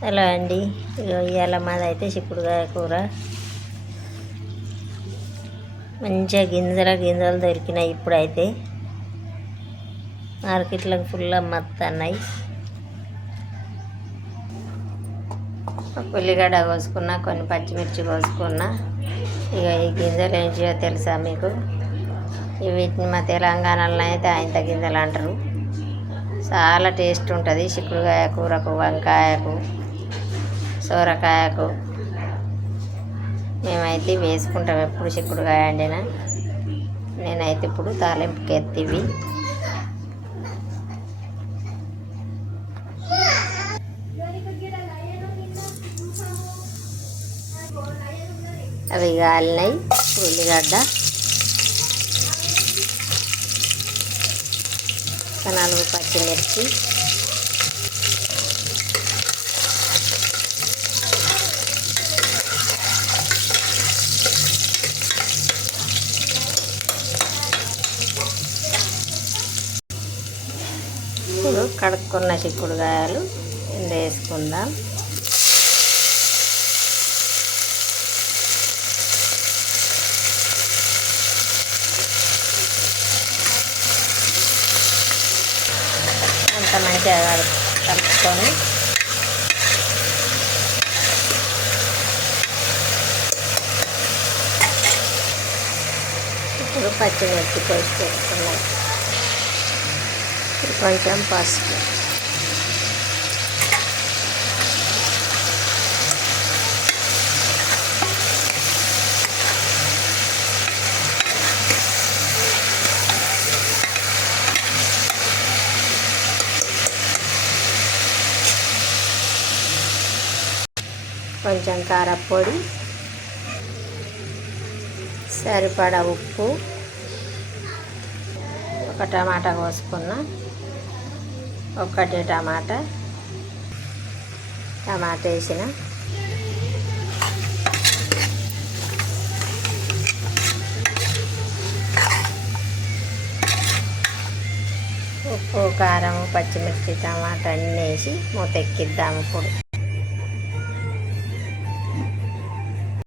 Hello అండి, ఇవాళ మాదైతే చిక్కుడుకాయ కూర. మంచిగా గింజలు దొరికినాయి. ఇప్పుడైతే మార్కెట్లకు ఫుల్ అమ్మత్తన్నాయి. ఒక ఉల్లిగడ్డ కోసుకున్నా, కొన్ని పచ్చిమిర్చి కోసుకున్నా. ఇక ఈ గింజలు ఏం చేయో తెలుసా మీకు? వీటిని మా తెలంగాణలో అయితే ఆయంత గింజలు అంటారు. చాలా టేస్ట్ ఉంటుంది చిక్కుడుకాయ కూరకు, వంకాయకు, సోరకాయకు. మేమైతే వేసుకుంటాం ఎప్పుడు చిక్కుడుకాయ వండినా. నేనైతే ఇప్పుడు తాలింపుకి ఎత్తివి అవి కాలినాయి. ఉల్లిగడ్డ, 4 పచ్చిమిర్చి, ఇప్పుడు కడుక్కున్న చిక్కుడుకాయలు ఇందులో వేసుకుందాం. అంత మంచిగా కలుపుకొని ఇప్పుడు పచ్చిమిర్చి పేస్ట్ వేసుకున్నాం. కొంచెం పసుపు, కొంచెం కారపొడి, సరిపడా ఉప్పు, ఒక టమాటా కోసుకున్నా. ఒకటి టమాటా వేసిన, ఉప్పు, కారం, పచ్చిమిర్చి, టమాటా అన్నీ వేసి మూత ఎక్కిద్దాము ఇప్పుడు.